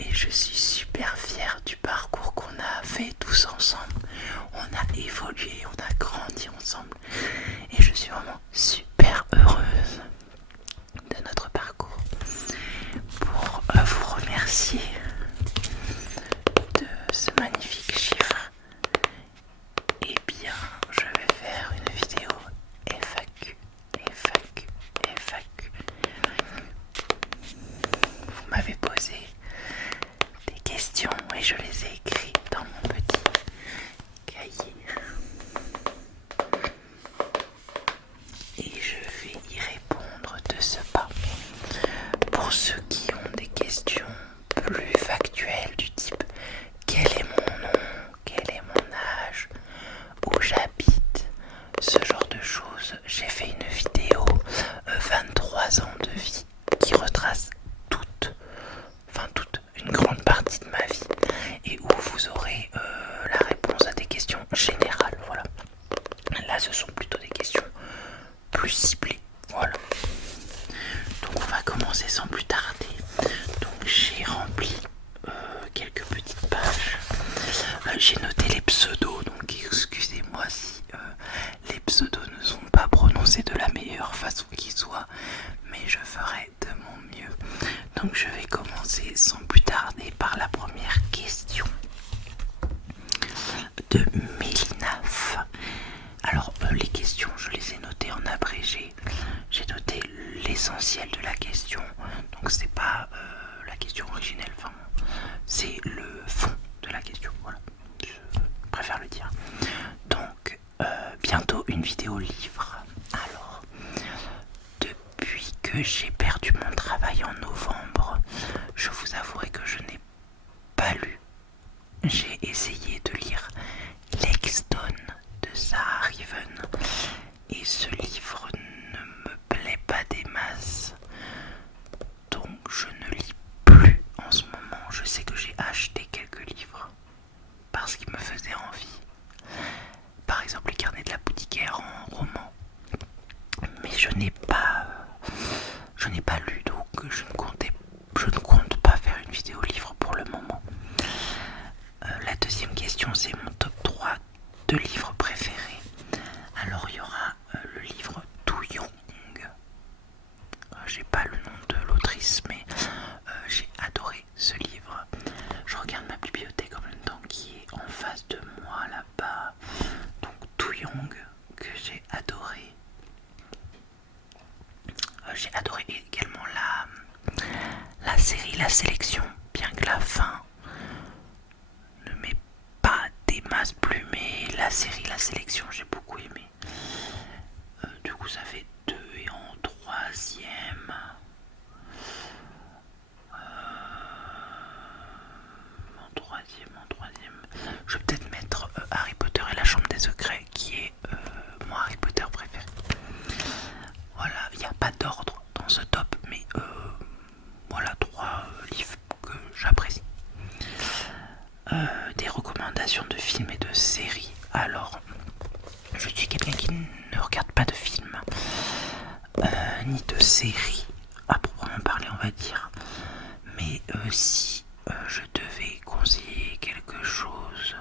et je suis super fière du parcours qu'on a fait tous ensemble. On a évolué, on a grandi ensemble et je suis vraiment super heureuse de notre parcours. Pour vous remercier de ce magnifique chiffre, eh bien je vais faire une vidéo FAQ. Vous m'avez posé des questions et je les ai écrites dans mon petit cahier. Et je vais y répondre de ce pas. Pour ceux qui ont des questions plus factuelles du type quel est mon nom, quel est mon âge, où j'habite, ce genre de choses, j'ai fait une vidéo 23 ans de vie qui retrace une grande partie de ma vie et où vous aurez la réponse à des questions générales. Voilà. Là, ce sont plutôt des questions plus ciblées. Voilà. Donc, on va commencer sans plus tarder. Donc, j'ai rempli quelques petites pages. J'ai noté les pseudos. Donc, excusez-moi si les pseudos ne sont pas prononcés de la meilleure façon qui soit, mais je ferai de mon mieux. Donc je vais commencer sans plus tarder par la première question de Mélinaf. Alors les questions, je les ai notées en abrégé. J'ai noté l'essentiel de la question. Donc c'est pas la question originelle, enfin c'est le fond de la question. Voilà, je préfère le dire. Donc bientôt une vidéo livre. Alors depuis que j'ai perdu mon travail en novembre, je vous avouerai que je n'ai pas lu. J'ai essayé de lire L'Extone de Sahar Riven et ce livre ne me plaît pas des masses. Donc je ne lis plus en ce moment. Je sais que j'ai acheté quelques livres parce qu'ils me faisaient envie. Par exemple les carnets de la boutiquière en roman. Mais je n'ai pas lu, donc je ne compte pas faire une vidéo livre pour le moment. La deuxième question, c'est mon top 3 de livres préférés. Alors il y aura le livre Do Young. J'ai pas le nom de l'autrice, mais j'ai adoré ce livre. Je regarde ma bibliothèque en même temps qui est en face de moi là-bas. Donc Do Young que j'ai adoré. J'ai adoré également la série La Sélection, bien que la fin ne m'ait pas des masses plus, mais la série La Sélection j'ai beaucoup aimé. Du coup ça fait 2 et en troisième. Je vais peut-être mettre Harry Potter et la Chambre des Secrets qui est mon Harry Potter préféré. Voilà, il n'y a pas d'ordre dans ce top, mais voilà 3 livres que j'apprécie. Des recommandations de films et de séries. Alors, je suis quelqu'un qui ne regarde pas de films ni de séries à proprement parler, on va dire. Mais si je devais conseiller quelque chose,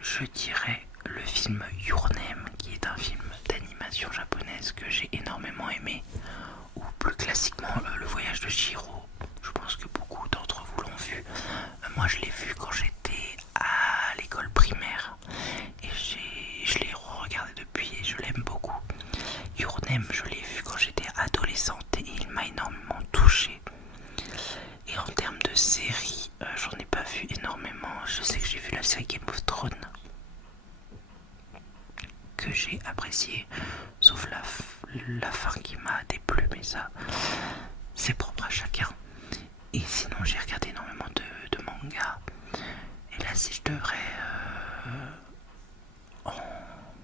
je dirais le film Your Name, qui est un film d'animation japonaise que j'ai énormément aimé, ou plus classiquement Le Voyage de Chihiro. Je pense que beaucoup d'entre vous l'ont vu. Moi je l'ai vu quand j'étais à l'école primaire et je l'ai regardé depuis et je l'aime beaucoup. Your Name, je l'ai vu quand j'étais adolescente et il m'a énormément touchée. Et en termes de séries, j'en ai pas vu énormément. Je sais que j'ai vu la série Game of Thrones que j'ai appréciée, sauf la fin qui m'a déplu, mais ça c'est propre à chacun. Et sinon j'ai regardé énormément de mangas. Et là si je devrais en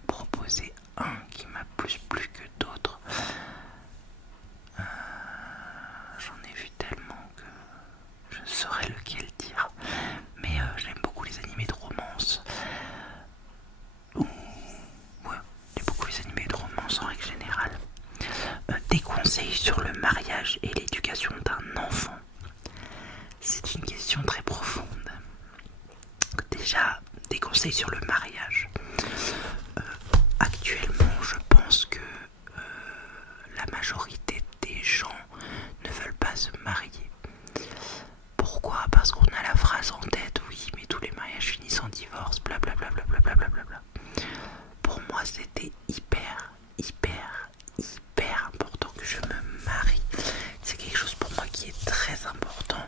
proposer un qui m'a plus plu que d'autres, j'en ai vu tellement que je ne saurais lequel dire. Mais j'aime beaucoup les animés de romance. Ouais, j'aime beaucoup les animés de romance en règle générale. Des conseils sur le mariage et l'éducation d'un enfant. C'est une question très profonde. Déjà, des conseils sur le mariage. Actuellement, je pense que la majorité des gens ne veulent pas se marier. Pourquoi? Parce qu'on a la phrase en tête, oui, mais tous les mariages finissent en divorce, blablabla. Pour moi, c'était hyper important que je me marie. C'est quelque chose pour moi qui est très important.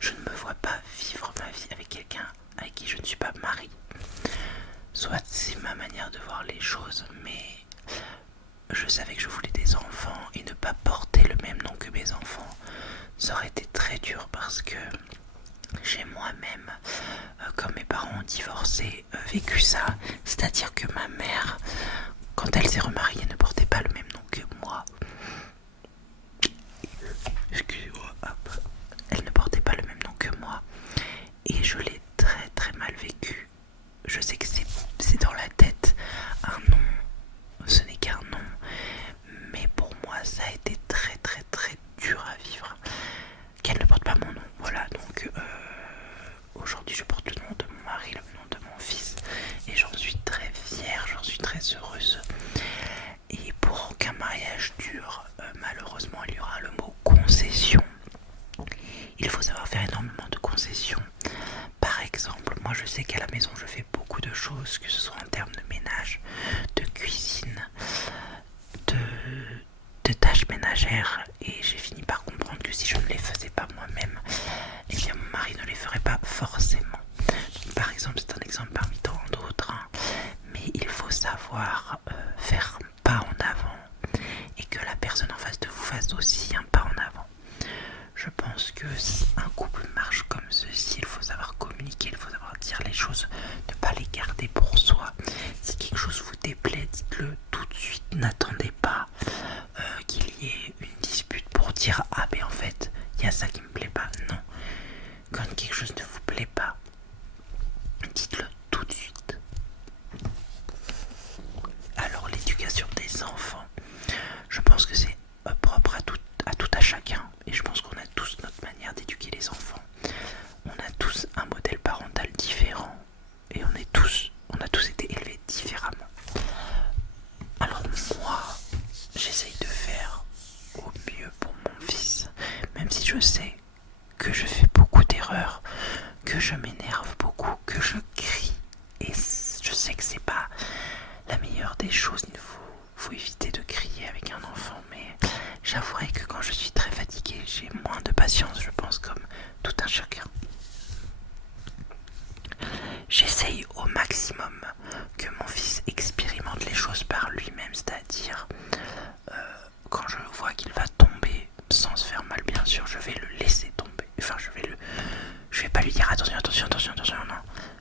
Je ne me vois pas vivre ma vie avec quelqu'un avec qui je ne suis pas mariée. Soit c'est ma manière de voir les choses, mais je savais que je voulais des enfants et ne pas porter le même nom que mes enfants, ça aurait été très dur parce que j'ai moi-même, comme mes parents ont divorcé, vécu ça. C'est-à-dire que ma mère, quand elle s'est remariée, ne portait pas le même nom que moi. Excusez-moi, hop. Elle ne portait pas le même nom que moi. Et je l'ai très mal vécu. Je sais que c'est dans la tête un nom, ce n'est qu'un nom. Mais pour moi, ça a été très dur à vivre. Qu'elle ne porte pas mon nom. Voilà, donc aujourd'hui je porte le nom de mon mari, le nom de mon fils. Et j'en suis très fière, j'en suis très heureuse. Et pour qu'un mariage dure, malheureusement il y aura le mot concession. Il faut savoir faire énormément de concessions. Par exemple, moi je sais qu'à la maison je fais beaucoup de choses, que ce soit en termes de ménage, de cuisine, de tâches ménagères, et j'ai fini par comprendre que si je ne les faisais pas moi-même, eh bien mon mari ne les ferait pas forcément. Par exemple, c'est un exemple parmi tant d'autres, hein, mais il faut savoir faire un pas en avant et que la personne en face de vous fasse aussi un pas en avant. Je pense que si un couple marche comme ceci, il faut savoir communiquer, il faut savoir dire les choses, ne pas les garder pour soi. Si quelque chose vous déplaît, dites-le tout de suite, n'attendez pas qu'il y ait une dispute pour dire ah ben en fait il y a ça qui me plaît pas. Non, quand quelque chose ne vous plaît pas, dites-le tout de suite. Alors l'éducation des enfants, je pense que c'est propre à tout à chacun, et je pense qu'on a tous notre manière d'éduquer les enfants. On a tous un modèle parental différent et on a tous été élevés différemment. Alors moi, j'essaye de faire au mieux pour mon fils, même si je sais que je fais beaucoup d'erreurs, que je m'énerve beaucoup, que je crie, et je sais que c'est pas la meilleure des choses. Il faut éviter de crier avec un enfant, mais j'avouerai que quand je suis très fatiguée, j'ai moins de patience, je pense, comme tout un chacun. J'essaye au maximum que mon fils expérimente les choses par lui-même, c'est-à-dire quand je vois qu'il va tomber, sans se faire mal bien sûr, je vais le laisser tomber. Enfin, je vais pas lui dire attention, non.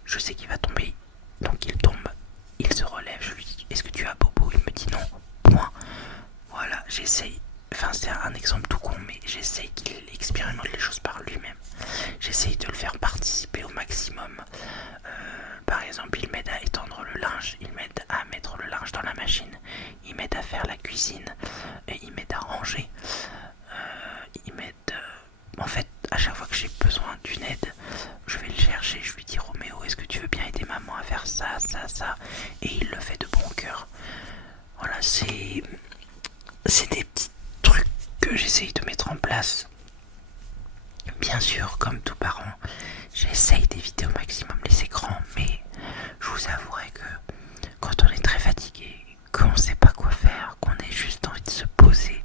Je sais qu'il va tomber, donc il tombe, il se relève, je lui dis est-ce que tu as bobo? Il me dit non, point. Voilà, j'essaye. Enfin, c'est un exemple tout con, mais j'essaye qu'il expérimente les choses par lui-même. J'essaye de le faire participer au maximum. Par exemple, il m'aide à étendre le linge, il m'aide à mettre le linge dans la machine, il m'aide à faire la cuisine, et il m'aide à ranger. Il m'aide... En fait, à chaque fois que j'ai besoin d'une aide, je vais le chercher, je lui dis Roméo, est-ce que tu veux bien aider maman à faire ça? Et il le fait de bon cœur. Voilà, c'est des petits trucs que j'essaye de mettre en place. Bien sûr, comme tout parent, j'essaye d'éviter au maximum les écrans, mais je vous avouerai que quand on est très fatigué, qu'on ne sait pas quoi faire, qu'on ait juste envie de se poser,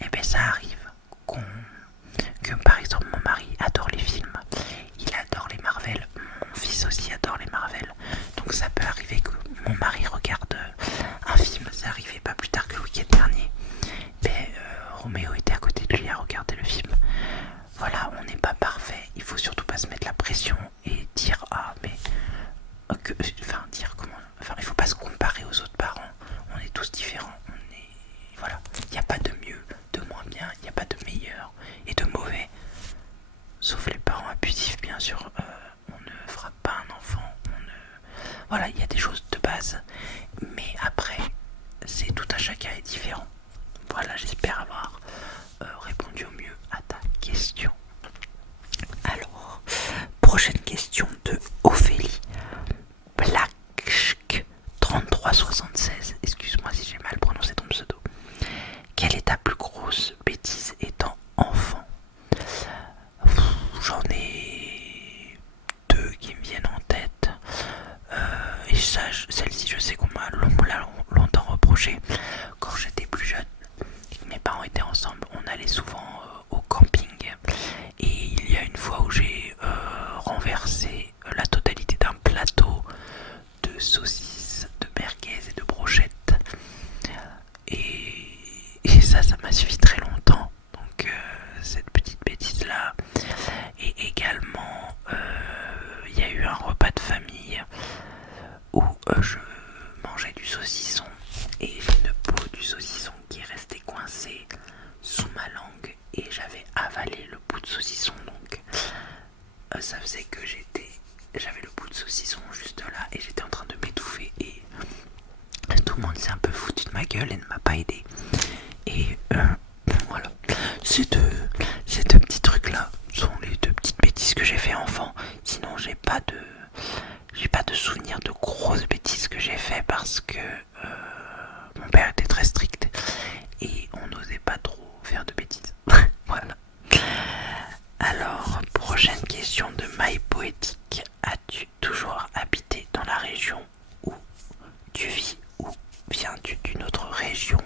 et bien ça arrive que par exemple mon mari adore les films, il adore les Marvel, mon fils aussi adore les Marvel, donc ça peut arriver que mon mari regarde un film, c'est arrivé pas plus tard que le week-end dernier, mais Roméo était à côté de lui à regarder le film. Voilà, on n'est pas parfait, il faut surtout pas se mettre la pression et dire ah mais il faut pas se comparer aux autres parents, on est tous différents, voilà, il n'y a pas de mieux, de moins bien, il n'y a pas de meilleur et de mauvais, sauf les parents abusifs bien sûr, on ne frappe pas un enfant, voilà, il y a des choses de base, mais après c'est tout à chacun est différent. Voilà, j'espère avoir répondu au mieux à ta question. Alors, également, il y a eu un repas de famille où je mangeais du saucisson et j'ai une peau du saucisson qui est restée coincée sous ma langue et j'avais avalé le bout de saucisson, donc ça faisait que j'avais le bout de saucisson juste là et j'étais en train de m'étouffer et tout le monde s'est un peu foutu de ma gueule et ne m'a pas aidé. Et voilà, ces deux petits trucs là sont les deux petites bêtises que j'ai fait enfant. Sinon j'ai pas de souvenir de grosses bêtises que j'ai fait parce que mon père était très strict et on n'osait pas trop faire de bêtises. Voilà. Alors, prochaine question de My Poétique. As-tu toujours habité dans la région où tu vis ou viens-tu d'une autre région?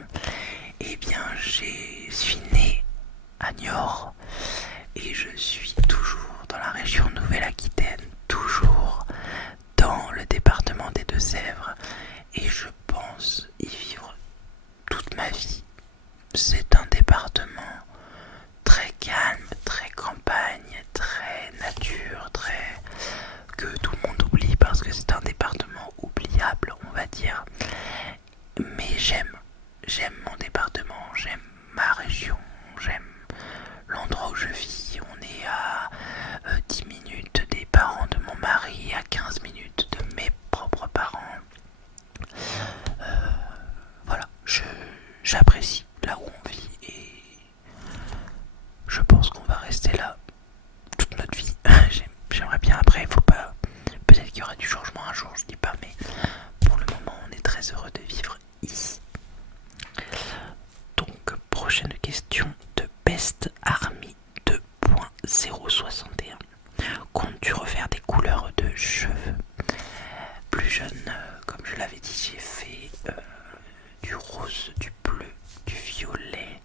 Eh bien, je suis né à Niort et je suis toujours dans la région Nouvelle-Aquitaine, toujours dans le département des Deux-Sèvres et je pense y vivre toute ma vie. C'est un département très calme, très campagne, très nature, très que tout le monde oublie parce que c'est un département oubliable, on va dire. Mais j'aime mon département, j'aime ma région, j'aime l'endroit où je vis. On est à 10 minutes des parents de mon mari, à 15 minutes de mes propres parents. Voilà, j'apprécie là où on vit et je pense qu'on va rester là toute notre vie. J'aimerais bien après, faut pas. Peut-être qu'il y aura du changement un jour, je dis pas, mais pour le moment on est très heureux de vivre ici. Donc prochaine question de Best Army 2.061. Comptes-tu refaire des couleurs de cheveux? Plus jeune, comme je l'avais dit, j'ai fait du rose, du bleu, du violet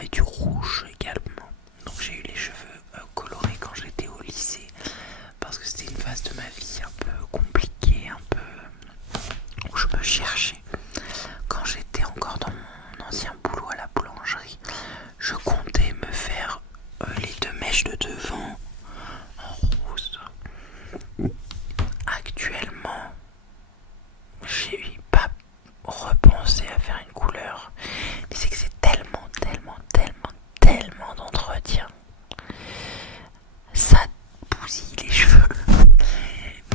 et du rouge également. Donc j'ai eu les cheveux colorés quand j'étais au lycée parce que c'était une phase de ma vie un peu compliquée, un peu où je me cherchais. Quand j'étais encore dans mon ancien boulot à la boulangerie, je comptais me faire les deux mèches de devant en rose. Actuellement, j'ai pas repensé à faire une couleur, mais c'est que c'est tellement d'entretien. Ça bousille les cheveux.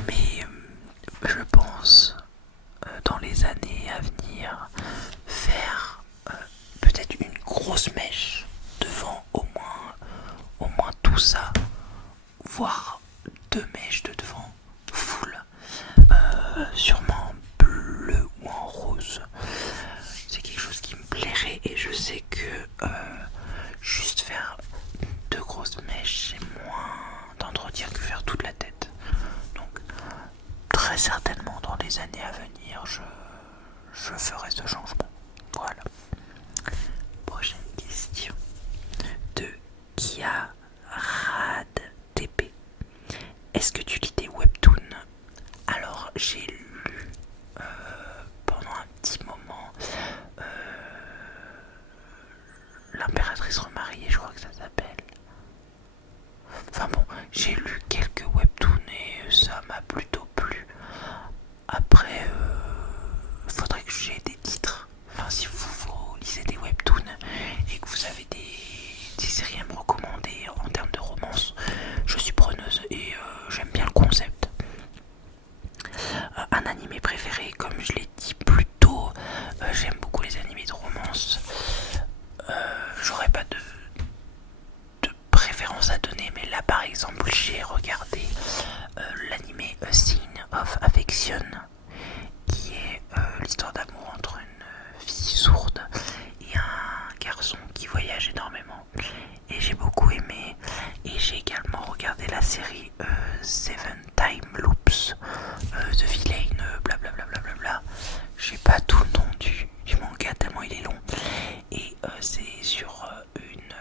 Mais je pense dans les années à venir faire peut-être une grosse mèche devant, au moins tout ça, voire deux mèches de devant full, sûrement bleu ou en rose. C'est quelque chose qui me plairait et je sais que juste faire deux grosses mèches c'est moins d'entretien que faire toute la tête. Donc très certainement dans les années à venir je ferai ce changement. Voilà. Prochaine question de Kia Rad TP. Est-ce que tu lis des webtoons? Alors j'ai lu pendant un petit moment L'impératrice remariée, je crois que ça s'appelle. Enfin bon, j'ai lu quelques webtoons et ça m'a plutôt plu. Après, faudrait que j'ai des titres. Enfin, si vous lisez des webtoons et que vous avez des séries à me recommander en termes de romance, je suis preneuse et j'aime bien le concept. Un animé préféré, comme je l'ai dit plus tôt, j'aime beaucoup les animés de romance. J'aurais pas de préférence à donner, mais là par exemple j'ai regardé l'animé A Scene of Affection, qui est l'histoire d'amour entre une fille sourde et un garçon qui voyage énormément, et j'ai beaucoup aimé. Et j'ai également regardé la série Seven Time Loops, The Villain, blablabla. J'ai pas tout le nom du manga tellement il est long, et c'est sur une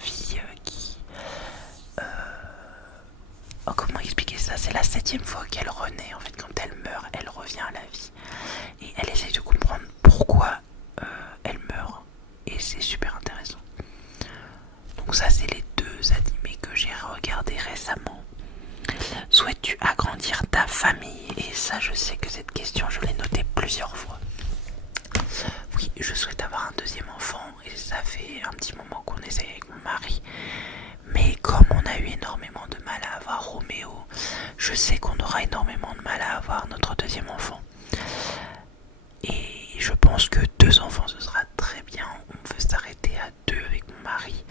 fille qui comment expliquer ça, c'est la 7e fois qu'elle renaît en fait. Quand elle meurt, elle revient à la vie et elle essaye de comprendre pourquoi elle meurt, et c'est super intéressant. Donc ça c'est les deux animés que j'ai regardés récemment. Souhaites-tu agrandir ta famille? Et ça, je sais que cette question, je l'ai notée plusieurs fois. Oui, je souhaite avoir un deuxième enfant et ça fait un petit moment qu'on essaye avec mon mari. Mais comme on a eu énormément de mal à avoir Roméo, je sais qu'on aura énormément de mal à avoir notre deuxième enfant. Et je pense que 2 enfants ce sera très bien. On veut s'arrêter à 2 avec mon mari.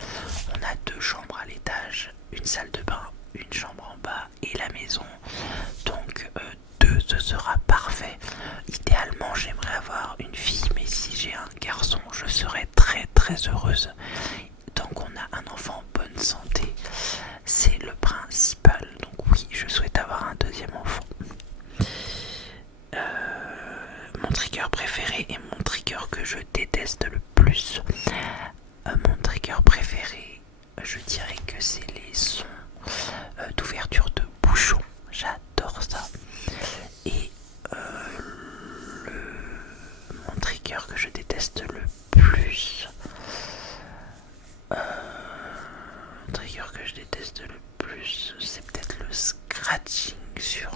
On a 2 chambres à l'étage, une salle de bain, une chambre en bas et la maison. Donc 2 ce sera parfait. Idéalement j'aimerais avoir une fille, mais si j'ai un garçon je serai très très heureuse. Tant qu'on a un enfant en bonne santé, c'est le principal. Donc oui, je souhaite avoir un deuxième enfant. Mon trigger préféré et mon trigger que je déteste le plus. Mon trigger préféré, je dirais que c'est les sons d'ouverture de bouchons. J'adore ça. Et mon trigger que je déteste le plus. C'est peut-être le scratching sur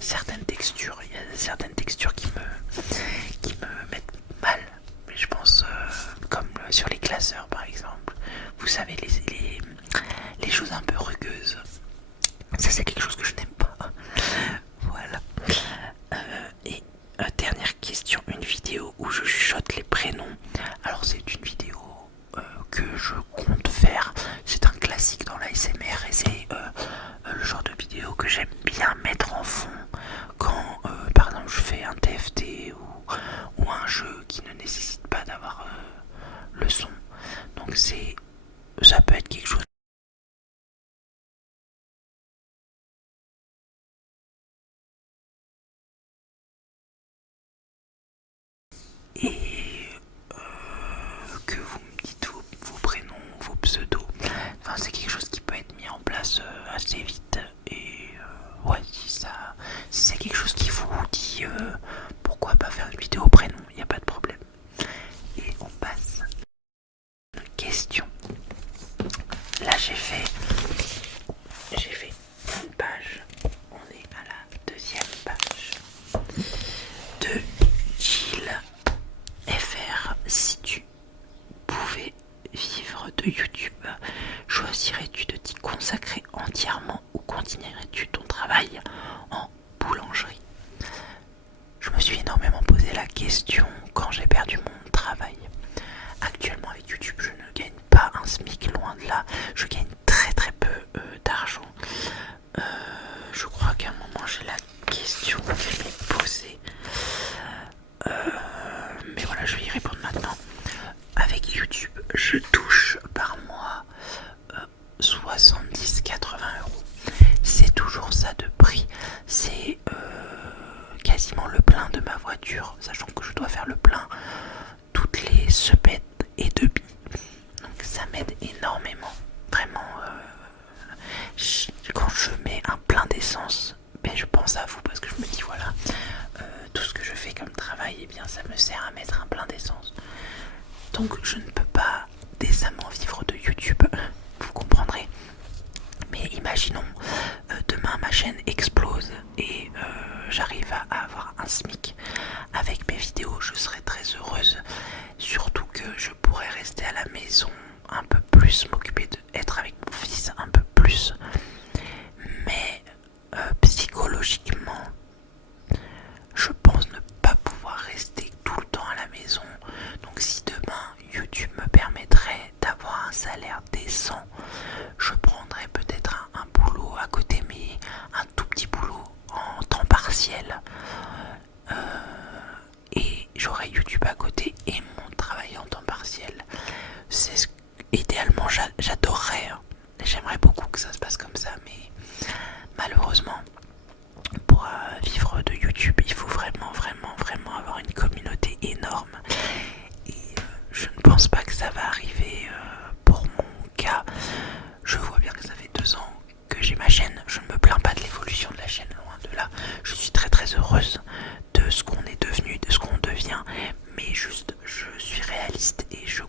certaines textures. Il y a certaines textures qui me mettent mal. Mais je pense comme sur les classeurs par exemple. Vous savez, les choses un peu rugueuses. Ça c'est quelque chose que je n'aime pas. Voilà. Et dernière question, une vidéo où je chuchote les prénoms. Alors c'est une vidéo que je compte faire. C'est un classique dans l'ASMR et c'est le genre de vidéo que j'aime bien mettre en fond quand par exemple je fais un TFT ou un jeu qui ne nécessite pas d'avoir le son. Donc ça peut être quelque chose. Et que vous me dites vos prénoms, vos pseudos. Enfin, c'est quelque chose qui peut être mis en place assez vite. Et ouais, si c'est quelque chose qui vous dit, pourquoi pas faire une vidéo prénom, il n'y a pas de problème. Et on passe à une question. Là, j'ai fait une page. On est à la 2e page de Jill FR. Si tu pouvais vivre de YouTube, choisirais-tu de t'y consacrer entièrement ou continuerais-tu ton travail en boulangerie? Je me suis énormément posé la question quand j'ai perdu mon travail. Actuellement avec YouTube, je ne gagne pas un SMIC, loin de là. Je gagne très très peu d'argent. Je crois qu'à un moment j'ai la question que m'est posée. Mais voilà, je vais y répondre maintenant. Avec YouTube, je touche par mois 70-80 euros. C'est toujours ça de prix. C'est quasiment le plein de ma voiture, sachant que je dois faire le plein toutes les semaines et demie. Donc ça m'aide énormément. Vraiment, quand je mets un plein d'essence, ben je pense à vous parce que je me dis voilà, tout ce que je fais comme travail, eh bien ça me sert à mettre un plein d'essence. Donc je ne peux pas décemment vivre de YouTube, vous comprendrez. Mais imaginons, demain ma chaîne explose et j'arrive à avoir un SMIC. Avec mes vidéos, je serai très heureuse. Surtout que je pourrais rester à la maison un peu plus, m'occuper d'être avec mon fils un peu plus. Mais psychologiquement, je pense ne pas pouvoir rester tout le temps à la maison. Donc si demain YouTube me permettrait d'avoir un salaire décent, je prendrais peut-être un boulot à côté, mais un tout petit boulot en temps partiel. Et j'aurais YouTube à côté et mon travail en temps partiel. Idéalement j'adorerais, hein. J'aimerais beaucoup que ça se passe comme ça, mais malheureusement pour vivre de YouTube il faut vraiment avoir une communauté énorme. Et je ne pense pas que ça va arriver pour mon cas. Je vois bien que ça fait 2 ans que j'ai ma chaîne. Je ne me plains pas de l'évolution de la chaîne, loin de là. Je suis très très heureuse de ce qu'on est devenu, de ce qu'on devient. Mais juste, je suis réaliste et je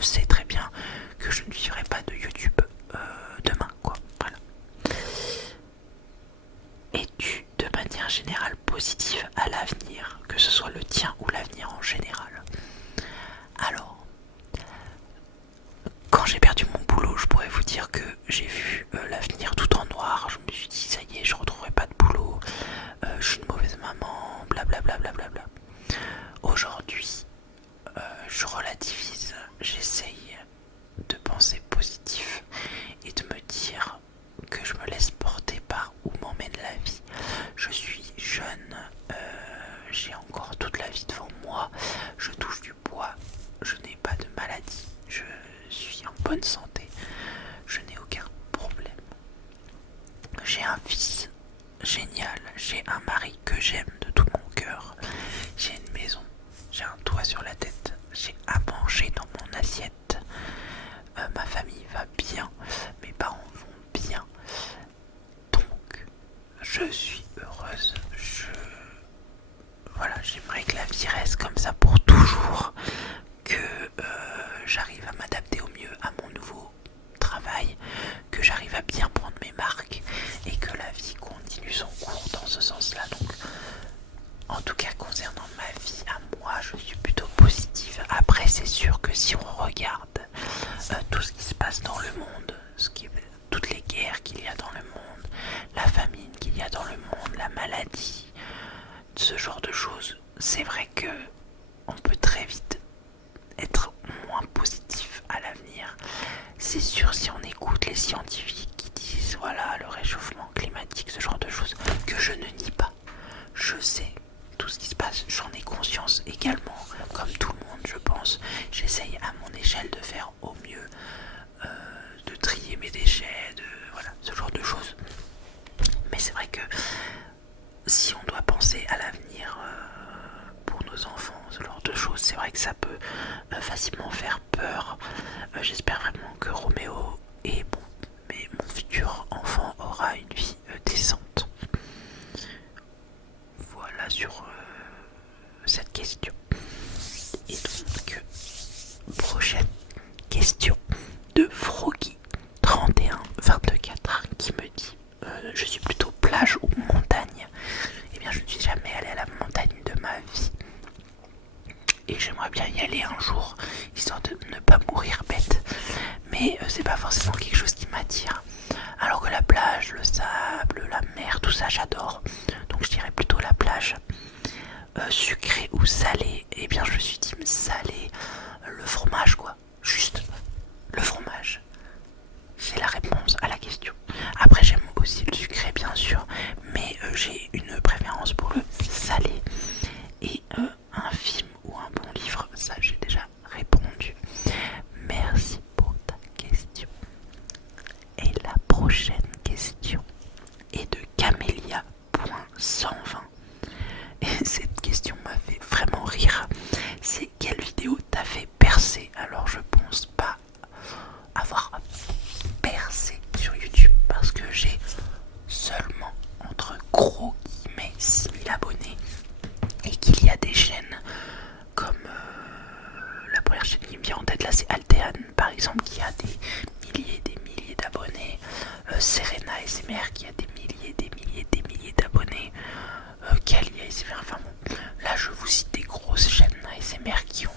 sais très bien que je ne vivrai pas de YouTube j'ai vu l'avenir tout en noir. Je me suis dit ça y est, je retrouverai pas de boulot, je suis une mauvaise maman, blablabla. Aujourd'hui, je relativise, j'essaye de penser positif et de me dire que je me laisse porter par où m'emmène la vie. Je suis jeune, j'ai encore toute la vie devant moi, je touche du bois, je n'ai pas de maladie, je suis en bonne santé, je n'ai aucun problème. J'ai un fils génial, j'ai un mari que j'aime de tout mon cœur, j'ai une maison, j'ai un toit sur la tête, j'ai à manger dans mon assiette, ma famille va bien, mes parents vont bien, donc je suis heureuse, voilà, j'aimerais que la vie reste comme ça pour toujours, que j'arrive à m'adapter au mieux à mon nouveau travail, que j'arrive à bien prendre mes marques et que la vie continue son cours dans ce sens-là. Donc, en tout cas, concernant ma vie à moi, je suis plutôt positive. Après, c'est sûr que si on regarde tout ce qui se passe dans le monde, toutes les guerres qu'il y a dans le monde, la famine qu'il y a dans le monde, la maladie, ce genre de choses, c'est vrai que on peut très vite être moins positif à l'avenir. C'est sûr, si on écoute les scientifiques qui disent voilà le réchauffement climatique, ce genre de choses, que je ne nie pas, je sais tout ce qui se passe, j'en ai conscience également, comme tout le monde je pense. J'essaye à mon échelle de faire au mieux, de trier mes déchets, voilà, ce genre de choses. Mais c'est vrai que si on doit penser à l'avenir pour nos enfants, ce genre de choses, c'est vrai que ça peut facilement faire peur. J'espère vraiment que Roméo et mon futur enfant aura une vie décente. Voilà sur cette question. Et donc, prochaine question de Froggy3124 qui me dit je suis plutôt plage ou montagne. Eh bien, je ne suis jamais allée à la montagne de ma vie. Et j'aimerais bien y aller un jour, histoire de ne pas mourir bête. Mais c'est pas forcément quelque chose qui m'attire. Alors que la plage, le sable, la mer, tout ça j'adore. Donc je dirais plutôt la plage. Sucré ou salé, eh bien je suis team salé. Le fromage quoi, juste le fromage. C'est la réponse à la question. Après j'aime aussi le sucré bien sûr, mais j'ai une préférence pour le salé. Et un film ou un bon livre, ça j'ai déjà répondu. Merci pour ta question. Et la prochaine question est de Camélia.120. Et cette question m'a fait vraiment rire. C'est quelle vidéo t'a fait percer? Alors je pense pas avoir percé sur YouTube parce que j'ai seulement entre gros guillemets 6000 abonnés et qu'il y a des chaînes comme la première chaîne qui me vient en tête là c'est Altean par exemple qui a des milliers d'abonnés, Serena SMR qui a des milliers d'abonnés, Kali ASMR, enfin bon, là je vous cite des grosses chaînes ASMR qui ont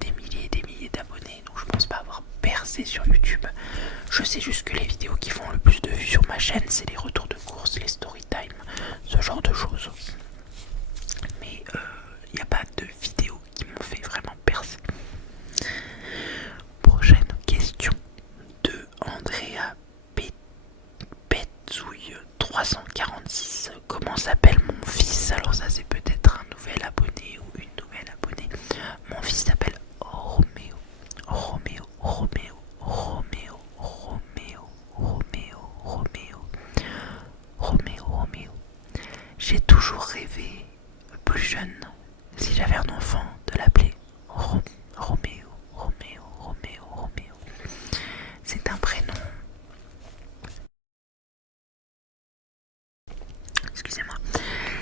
des milliers d'abonnés, donc je pense pas avoir percé sur YouTube. Je sais juste que les vidéos qui font le plus de vues sur ma chaîne c'est les retours de course, les story time, ce genre de choses. Mais il n'y a pas de vidéos qui m'ont fait vraiment percer. Prochaine question de Andrea Petzouille 346. Comment s'appelle mon fils? Alors ça c'est peut-être un nouvel abonné ou une nouvelle abonnée. Mon fils s'appelle Roméo. J'ai toujours rêvé, plus jeune, si j'avais un enfant, de l'appeler Roméo. C'est un prénom. Excusez-moi.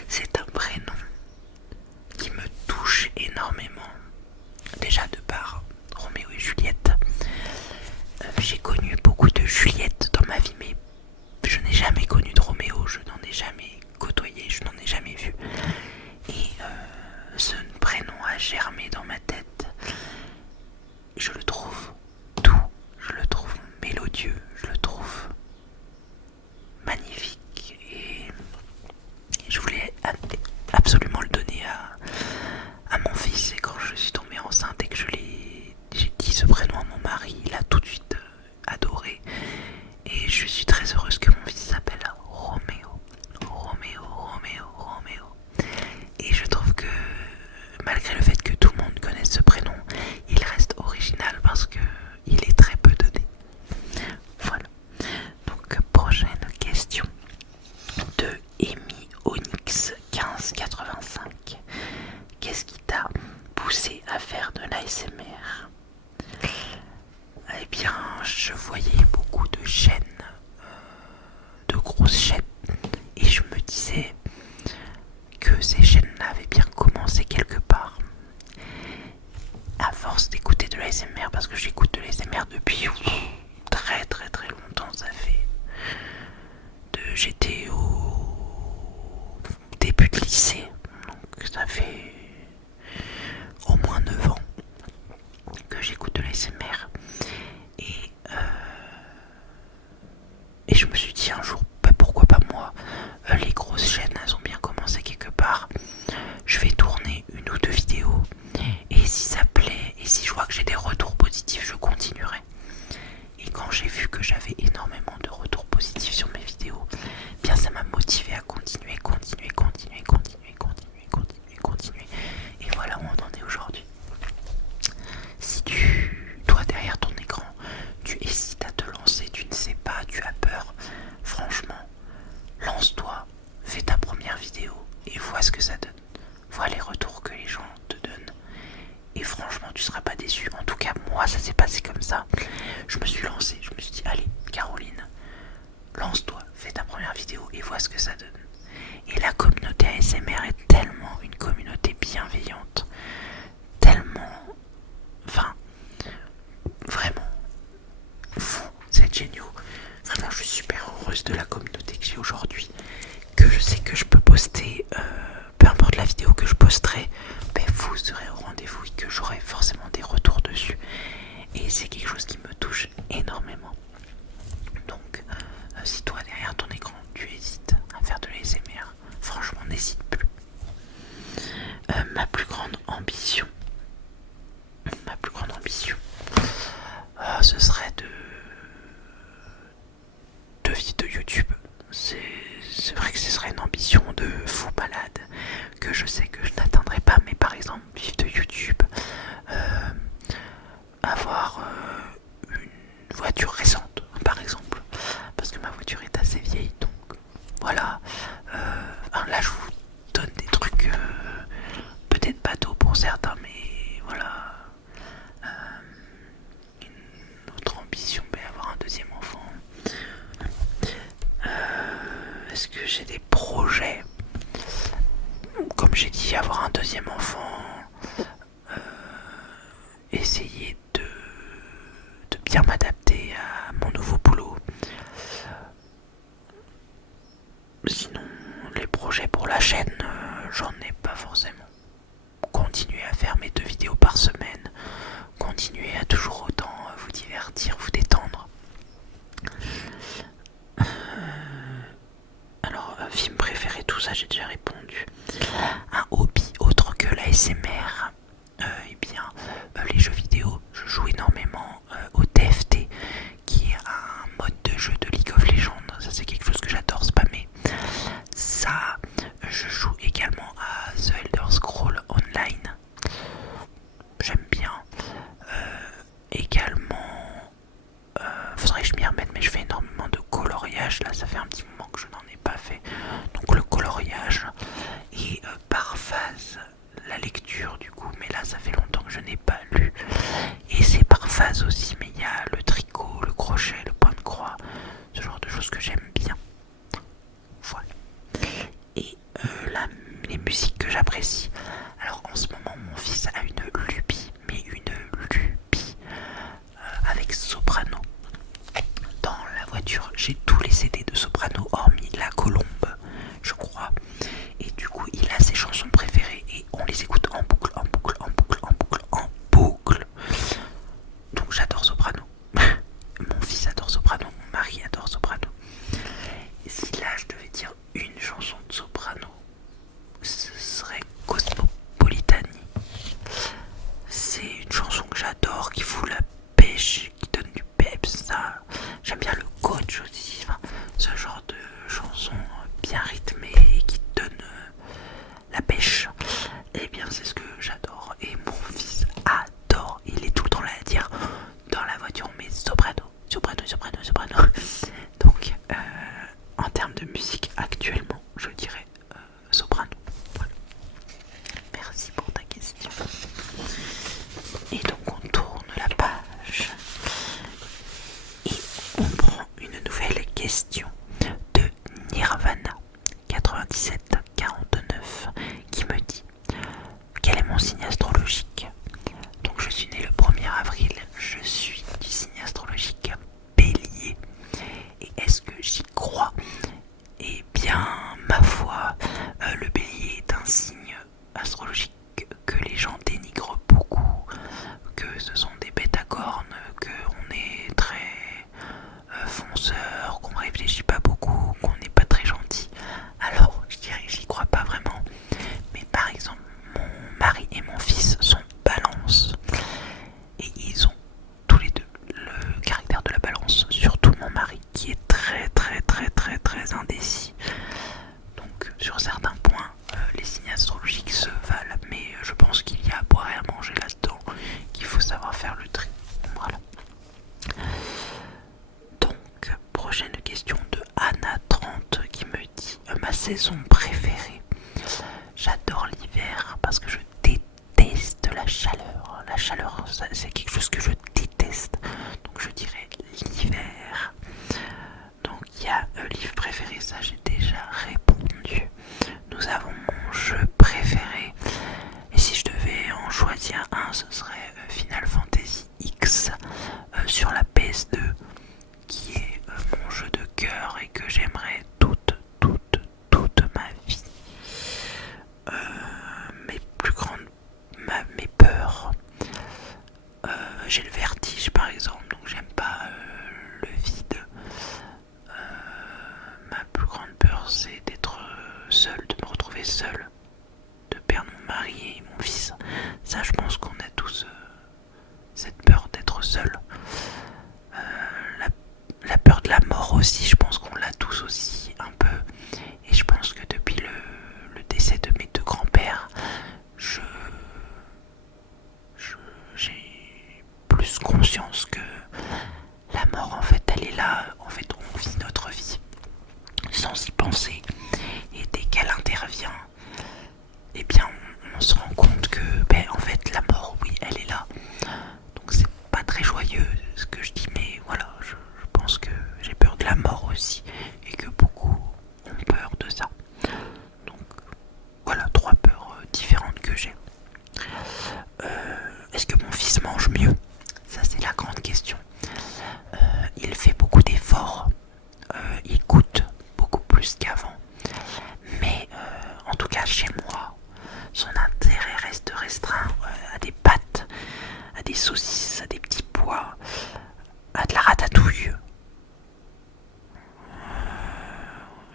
C'est un prénom qui me touche énormément. Déjà de par Roméo et Juliette. J'ai connu beaucoup de Juliette dans ma vie, mais je n'ai jamais connu de Roméo. Je n'en ai jamais côtoyé, je n'en ai jamais vu. Et ce prénom a germé dans ma tête. Je le trouve doux, je le trouve mélodieux, je le trouve eh bien, je voyais beaucoup de chaînes, de grosses chaînes, et je me disais que ces chaînes-là avaient bien commencé quelque part. À force d'écouter de l'ASMR, parce que j'écoute de l'ASMR depuis très très très longtemps, ça fait j'étais au début de lycée, donc ça fait au moins 9 ans que j'écoute de l'ASMR. Et, et je me suis dit un jour, bah pourquoi pas moi, les grosses chaînes elles ont bien commencé quelque part, je vais tourner une ou deux vidéos, et si ça plaît, et si je vois que j'ai des retours positifs, je continuerai. Et quand j'ai vu que j'avais énormément de retours positifs sur mes vidéos, bien ça m'a motivé à continuer. Et voilà où on en est aujourd'hui. Si toi derrière ton écran, tu hésites à te lancer, tu ne sais pas, tu as peur, franchement, lance-toi, fais ta première vidéo et vois ce que ça donne. Vois les retours que les gens te donnent. Et franchement, tu seras pas déçu. En tout cas, moi, ça s'est passé comme ça. Je me suis lancé, je me suis dit, allez, Caroline, lance-toi, fais ta première vidéo et vois ce que ça donne. Et la communauté ASMR est tellement une communauté bienveillante, tellement, enfin, vraiment, vous êtes géniaux. Vraiment, je suis super heureuse de la communauté que j'ai aujourd'hui, que je sais que je peux poster, peu importe la vidéo que je posterai, ben vous serez au rendez-vous et que j'aurai forcément des retours dessus. Et c'est quelque chose qui me touche énormément. Donc, si toi derrière ton écran tu hésites à faire de l'ASMR, franchement n'hésite plus. Ma plus grande ambition, ce serait de vivre de YouTube. C'est vrai que ce serait une ambition de fou malade que je sais que je n'atteindrai pas, mais par exemple vivre de YouTube, avoir une voiture récente par exemple, parce que ma voiture est assez vieille, donc voilà. Là je vous donne des trucs peut-être bateaux pour certains, mais voilà. Une autre ambition, avoir un deuxième enfant. Est-ce que j'ai des projets? Comme j'ai dit, avoir un deuxième enfant, essayer de bien m'adapter à mon nouveau boulot. Sinon, les projets pour la chaîne, j'en ai pas forcément. Continuer à faire mes 2 vidéos par semaine, continuer à toujours autant vous divertir, vous détendre. Alors, film préféré, tout ça j'ai déjà répondu. Un hobby autre que l'ASMR, eh bien, les jeux vidéo. Je joue énormément au TFT, qui est un mode de jeu de League of Legends. Ça c'est quelque chose que j'adore spammer. Ça, je joue également à The Elder Scrolls Online. J'aime bien. Également, faudrait que je m'y remette, mais je fais énormément de coloriage. Là, ça fait un petit moment que je n'en ai pas fait. Donc le coloriage et par phase la lecture du coup, mais là ça fait longtemps que je n'ai pas lu. Et c'est par phase aussi, mais il y a le tricot, le crochet, le point de croix, ce genre de choses que j'aime bien. Voilà. Et les musiques que j'apprécie. Alors en ce moment, mon fils a une lubie, mais une lubie avec Soprano. Dans la voiture, j'ai tous les CD de Soprano, hormis La Colombe, je crois. Et du coup, il a ses chansons préférées et on les écoute en boucle, en boucle, en boucle, en boucle, en boucle. Donc j'adore Soprano. Mon fils adore Soprano, mon mari adore Soprano. Et si là je devais dire une chanson de Soprano, ce serait Cosmopolitanie. C'est une chanson que j'adore, qui fout la pêche, qui donne du peps, ça. J'aime bien le coach aussi, enfin, ce genre de chanson bien rythmée et qui donne la pêche. Et bien c'est ce que j'adore et mon fils adore. Il est tout le temps là à dire dans la voiture, mais Soprano, Soprano, Soprano, Soprano. Donc en termes de musique actuellement, je dirais Soprano. Voilà. Merci pour ta question. Et donc on tourne la page question de Nirvana 9749 qui me dit: quel est mon signe astrologique? Donc je suis né le 1er avril, je suis du signe astrologique Bélier. Et est-ce que j'y crois? Eh bien, ma foi, le Bélier est un signe astrologique que les gens dénigrent beaucoup, que ce sont des bêtes à cornes, qu'on est très fonceur, qu'on réfléchit pas beaucoup, qu'on n'est pas très gentil. Alors, je dirais que j'y crois pas vraiment. Mais par exemple, mon mari et mon fils sont balance. Et ils ont tous les deux le caractère de la balance. Surtout mon mari qui est très indécis. Donc sur certains points, les signes astrologiques se valent. Mais je pense qu'il y a à boire et à manger là-dedans, qu'il faut savoir faire le tri. Voilà. Donc, prochaine question de Anna30 qui me dit: ma saison préférée. J'adore l'hiver parce que je déteste la chaleur. La chaleur, c'est quelque chose que je déteste. Donc je dirais l'hiver. Donc il y a livre préféré, ça j'ai déjà répondu. Nous avons mon jeu préféré. Et si je devais en choisir un, ce serait Final Fantasy X sur la PS2, qui est mon jeu de cœur et que j'aimerais toute ma vie. Mes peurs. J'ai le vertige par exemple, donc j'aime pas le vide. Ma plus grande peur, c'est d'être seul, de me retrouver seul, de perdre mon mari et mon fils. Ça, je pense qu'on a tous cette peur d'être seul. La peur de la mort aussi, je pense qu'on l'a tous aussi un peu. Et je pense que depuis le décès de mes deux grands-pères, j'ai plus conscience que la mort, en fait, elle est là. En fait, on vit notre vie sans y penser. Et dès qu'elle intervient, eh bien, on se rend compte que, en fait, la mort, oui, elle est là. Donc c'est pas très joyeux ce que je dis, mais voilà, je pense que j'ai peur de la mort aussi, et que beaucoup ont peur de ça. Donc voilà, 3 peurs différentes que j'ai. Est-ce que mon fils mange mieux? Ça, c'est la grande question. Il fait beaucoup d'efforts, il coûte beaucoup plus qu'avant, mais en tout cas chez moi, son intérêt reste restreint à des pâtes, à des saucisses, à des petits pois, à de la ratatouille,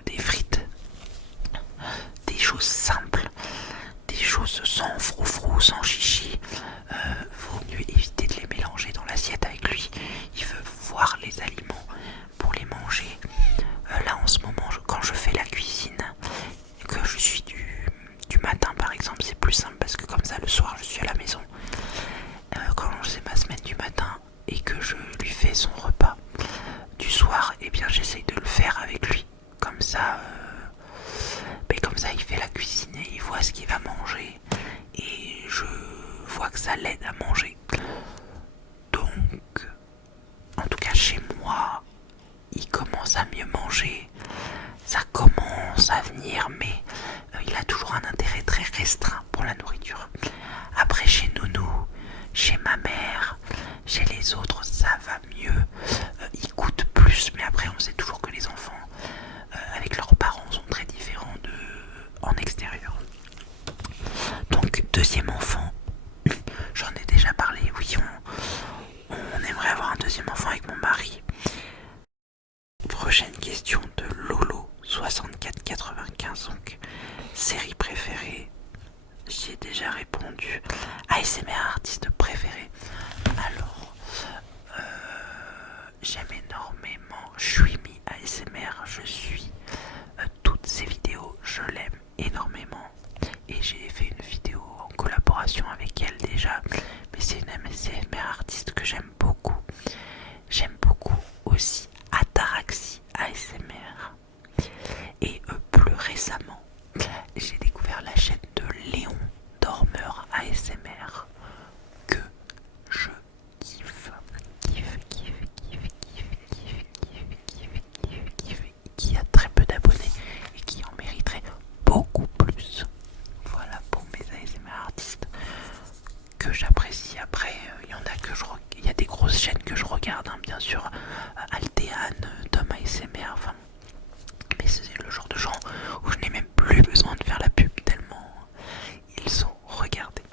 des frites, des choses simples, des choses sans froufrou, sans chichi. Vaut mieux éviter de les mélanger dans l'assiette avec lui. Il veut voir les aliments pour les manger. Là en ce moment, quand je fais la cuisine, que je suis du matin par exemple, c'est plus simple parce que comme ça le soir je suis à la maison. Quand c'est ma semaine du matin et que je lui fais son repas du soir, et bien j'essaye de le faire avec lui. Comme ça, il fait la cuisine et il voit ce qu'il va manger. Et je vois que ça l'aide à manger. Donc, en tout cas chez moi, il commence à mieux manger. Ça commence à venir, mais il a toujours un intérêt très restreint pour la nourriture. Après, chez Nounou, chez ma mère, chez les autres, ça va mieux. Ils coûtent plus, mais après, on sait toujours que les enfants, avec leurs parents, sont très différents en extérieur. Donc, deuxième enfant, j'en ai déjà parlé, oui, on aimerait avoir un deuxième enfant avec mon mari. Prochaine question de Lolo 6495. Donc, série préférée, j'y ai déjà répondu. ASMR artiste préféré. Alors, j'aime énormément Shuimi ASMR. Je suis toutes ses vidéos, je l'aime énormément. Et j'ai fait une vidéo en collaboration avec elle déjà. Mais c'est une ASMR artiste que j'aime beaucoup. J'aime beaucoup aussi Ataraxie ASMR. Et plus récemment, j'ai découvert la chaîne de Léon Dormeur ASMR que je kiffe. sur Altean, Tom ASMR, enfin. Mais c'est le genre de gens où je n'ai même plus besoin de faire la pub tellement ils sont regardés.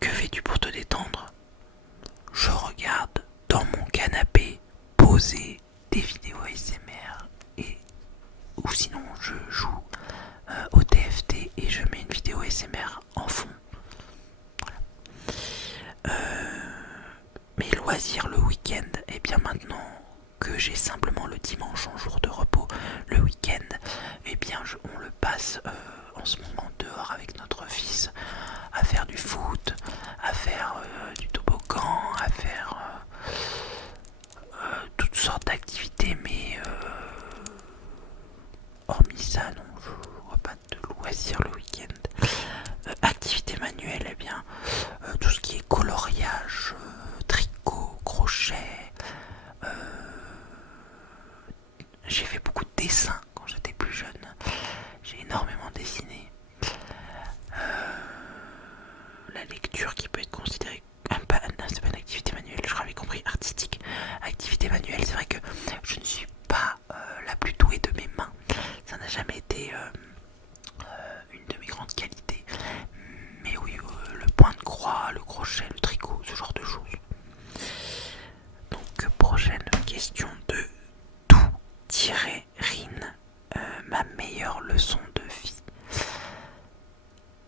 Que fais-tu pour te détendre? Je regarde dans mon canapé posé des vidéos ASMR ou sinon je joue au TFT et je mets une vidéo ASMR en fond. Voilà. Mes loisirs le week-end, et bien maintenant que j'ai simplement le dimanche en jour de repos, le week-end, et bien on le passe en ce moment dehors avec notre fils à faire du foot, à faire du toboggan, à faire toutes sortes d'activités, mais hormis ça, non, je vois pas de loisirs le week-end. Activité manuelle, eh bien, tout ce qui est coloriage, tricot, crochet. J'ai fait beaucoup de dessins quand j'étais plus jeune. J'ai énormément dessiné. La lecture qui peut être considérée c'est pas une activité manuelle, je crois compris, artistique. Activité manuelle, c'est vrai que je ne suis pas la plus douée de mes mains. Ça n'a jamais été une de mes grandes qualités. Mais oui, le point de croix, le crochet, le tricot, ce genre de choses. Donc prochaine question de tout-Rin. Ma meilleure leçon de vie.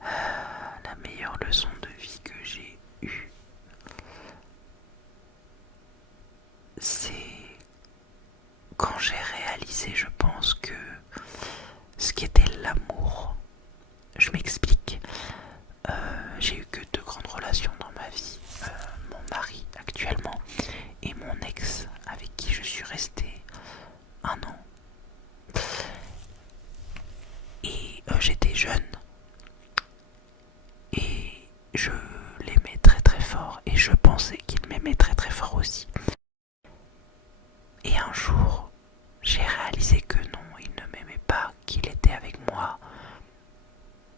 La meilleure leçon de vie que j'ai eue, c'est quand j'ai réalisé, je pense, que ce qu'était l'amour. Je m'explique. J'ai eu que 2 grandes relations dans ma vie. Mon mari actuellement et mon ex avec qui je suis restée 1 an. Et j'étais jeune. Et je l'aimais très très fort. Et je pensais qu'il m'aimait très très fort aussi. Et un jour, j'ai réalisé que non, il ne m'aimait pas, qu'il était avec moi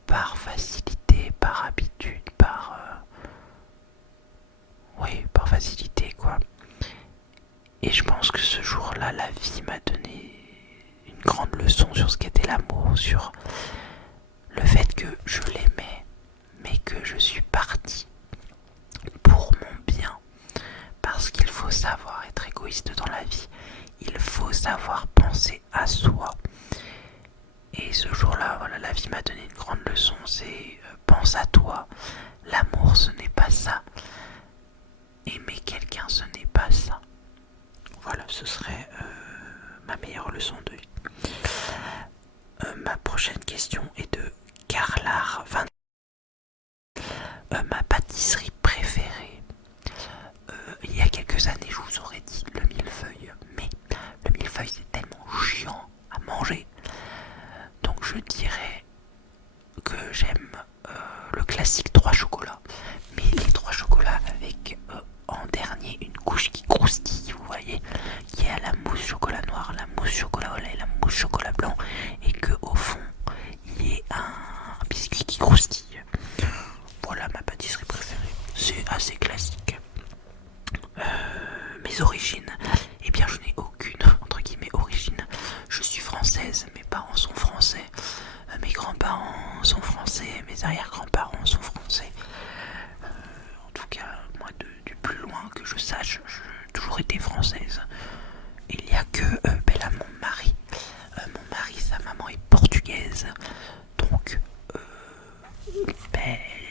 par facilité, par habitude, par facilité quoi. Et je pense que ce jour-là, la vie m'a donné une grande leçon sur ce qu'était l'amour, sur le fait que je l'aimais, mais que je suis partie pour mon bien. Parce qu'il faut savoir être égoïste dans la vie. Il faut savoir penser à soi. Et ce jour-là, voilà, la vie m'a donné une grande leçon, c'est pense à toi. L'amour, ce n'est pas ça. Aimer quelqu'un, ce n'est pas ça. Voilà, ce serait ma meilleure leçon de vie. Ma prochaine question est de Carlar 20. Ma pâtisserie préférée. Il y a quelques années, je vous aurais dit le millefeuille. Mais le millefeuille, c'est tellement chiant à manger. Donc je dirais que j'aime le classique 3 chocolats. Mais les 3 chocolats avec en dernier une couche qui croustille, vous voyez, qui est à la mousse chocolat noir, la mousse chocolat au lait, la mousse chocolat blanc, et que au fond il y ait un biscuit qui croustille. Voilà ma pâtisserie préférée. C'est assez classique. Mes origines, eh bien je n'ai aucune entre guillemets origine. Je suis française, mes parents sont français, mes grands-parents sont français, mes arrière-grands-parents sont français. En tout cas, moi du plus loin que je sache, j'ai toujours été française. Il n'y a que Bella, mon mari. Mon mari, sa maman est portugaise. Donc,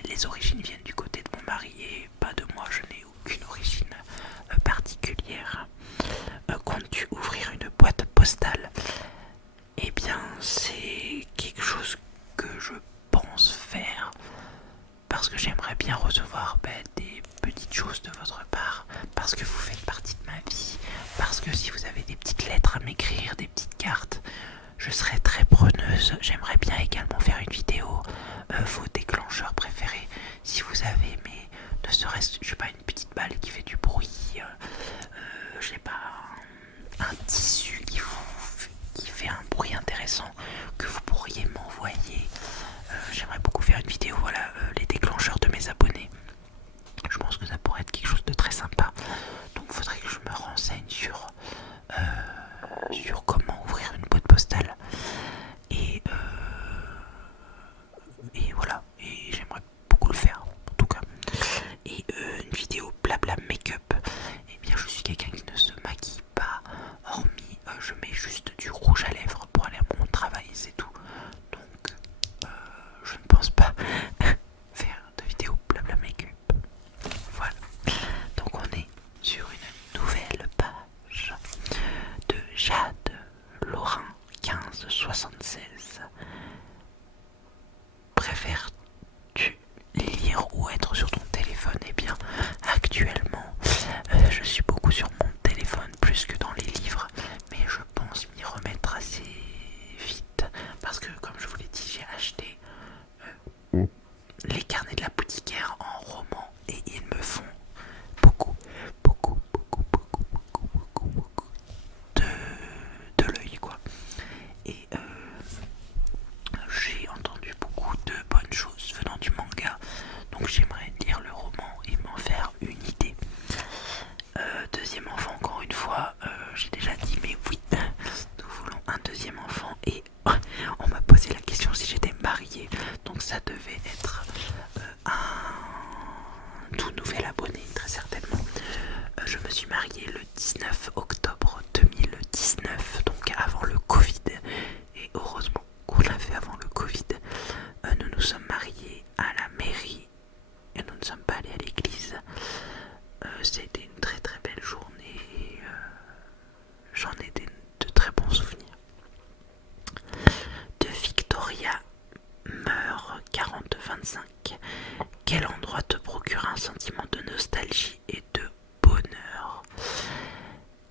les origines viennent du côté de mon mari et pas de moi. Je n'ai aucune origine particulière. Comptes-tu ouvrir une boîte postale? Eh bien, c'est quelque chose que je pense faire parce que j'aimerais bien recevoir des petites choses de votre part, parce que vous faites partie de ma vie, parce que si vous avez des petites lettres à m'écrire, des petites cartes, je serais très preneuse. J'aimerais bien également faire une vidéo, vos déclencheurs préférés, si vous avez, mais ne serait-ce, je sais pas, une petite balle qui fait du bruit, je sais pas, un tissu qui fait un bruit intéressant que vous pourriez m'envoyer. J'aimerais beaucoup faire une vidéo, voilà, les déclencheurs de mes abonnés. Je pense que ça pourrait être quelque chose de très sympa. Donc il faudrait que je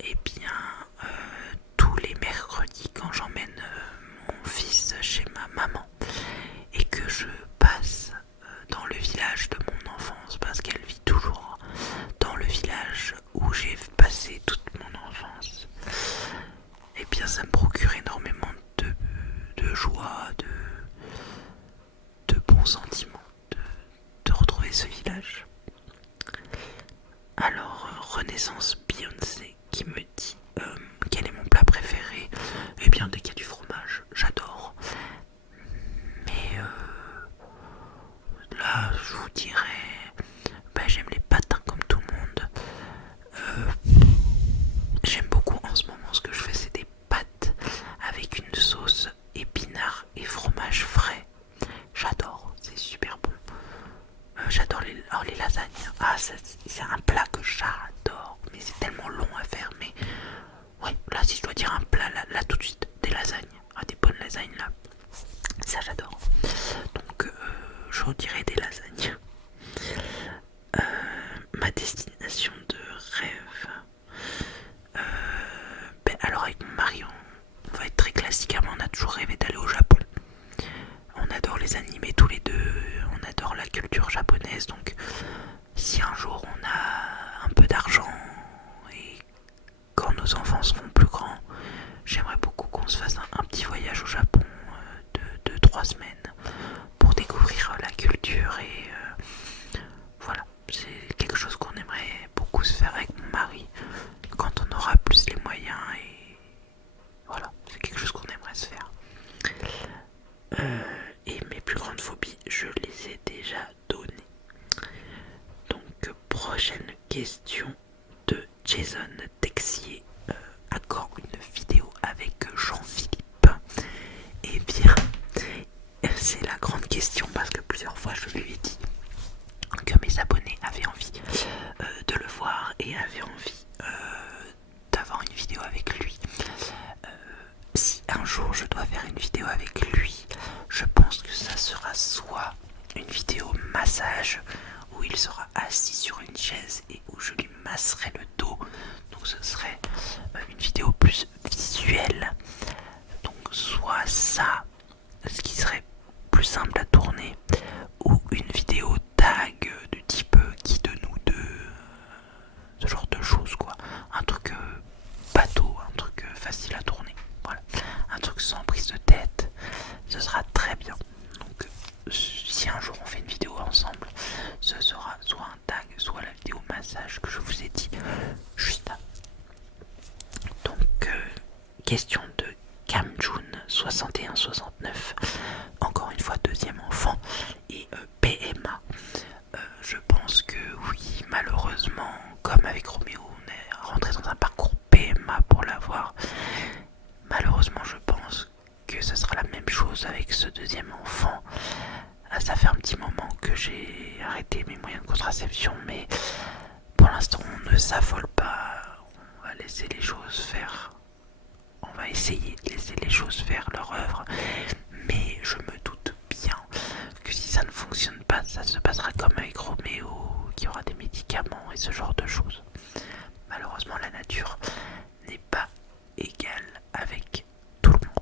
Eh bien, tous les mercredis quand j'emmène mon fils chez ma maman et que je passe dans le village de mon enfance parce qu'elle vit toujours dans le village où j'ai passé toute mon enfance, eh bien ça me procure énormément de joie, de bons sentiments de retrouver ce village. Alors, Renaissance Beyoncé qui me dit quel est mon plat préféré. Eh bien, dès qu'il y a du fromage, j'adore. Mais là, je vous dirais, j'aime les pâtes hein, comme tout le monde. J'aime beaucoup en ce moment, ce que je fais, c'est des pâtes avec une sauce épinard et fromage frais. J'adore, c'est super bon. J'adore les lasagnes. Ah, c'est un plat que j'adore, mais c'est tellement long à faire. Mais ouais, là, si je dois dire un plat, là tout de suite, des lasagnes. Ah, des bonnes lasagnes là. Ça, j'adore. Donc, je dirais des lasagnes. Ma destination de rêve. Alors, avec mon mari, on va être très classique. On a toujours rêvé d'aller au Japon. On adore les animés tous les deux, on adore la culture japonaise, donc si un jour on a un peu d'argent et quand nos enfants seront plus grands, j'aimerais beaucoup qu'on se fasse un petit voyage au Japon de 3 semaines pour découvrir la culture et voilà, c'est quelque chose qu'on aimerait beaucoup se faire avec mon mari quand on aura plus les moyens et voilà, c'est quelque chose qu'on aimerait se faire. Et mes plus grandes phobies, je les ai déjà données. Donc, prochaine question de Jason Texier. À quand une vidéo avec Jean-Philippe? Eh bien, c'est la grande question parce que plusieurs fois je lui ai dit que mes abonnés avaient envie de le voir et avaient envie d'avoir une vidéo avec lui. Si un jour je dois faire une vidéo avec lui, je pense que ça sera soit une vidéo massage où il sera assis sur une chaise et où je lui masserai le dos. Donc ce serait une vidéo plus visuelle. Donc soit ça, ce qui serait plus simple à tourner, ou une vidéo tag de type qui de nous deux, ce genre de choses quoi. Un truc bateau, un truc facile à tourner. Voilà, un truc sans prise de tête, ce sera très bien. Donc si un jour on fait une vidéo ensemble, ce sera soit un tag, soit la vidéo massage que je vous ai dit juste avant. Donc question de Kamjun 6169, encore une fois deuxième enfant et PMA. Je pense que oui, malheureusement, comme avec Roméo, on est rentré dans un parcours PMA pour l'avoir. Malheureusement, je pense que ce sera la même chose avec ce deuxième enfant. Ça fait un petit moment que j'ai arrêté mes moyens de contraception, mais pour l'instant, on ne s'affole pas. On va laisser les choses faire. On va essayer de laisser les choses faire leur œuvre, mais je me doute bien que si ça ne fonctionne pas, ça se passera comme avec Roméo, qui aura des médicaments et ce genre de choses. Malheureusement, la nature n'est pas égale avec tout le monde.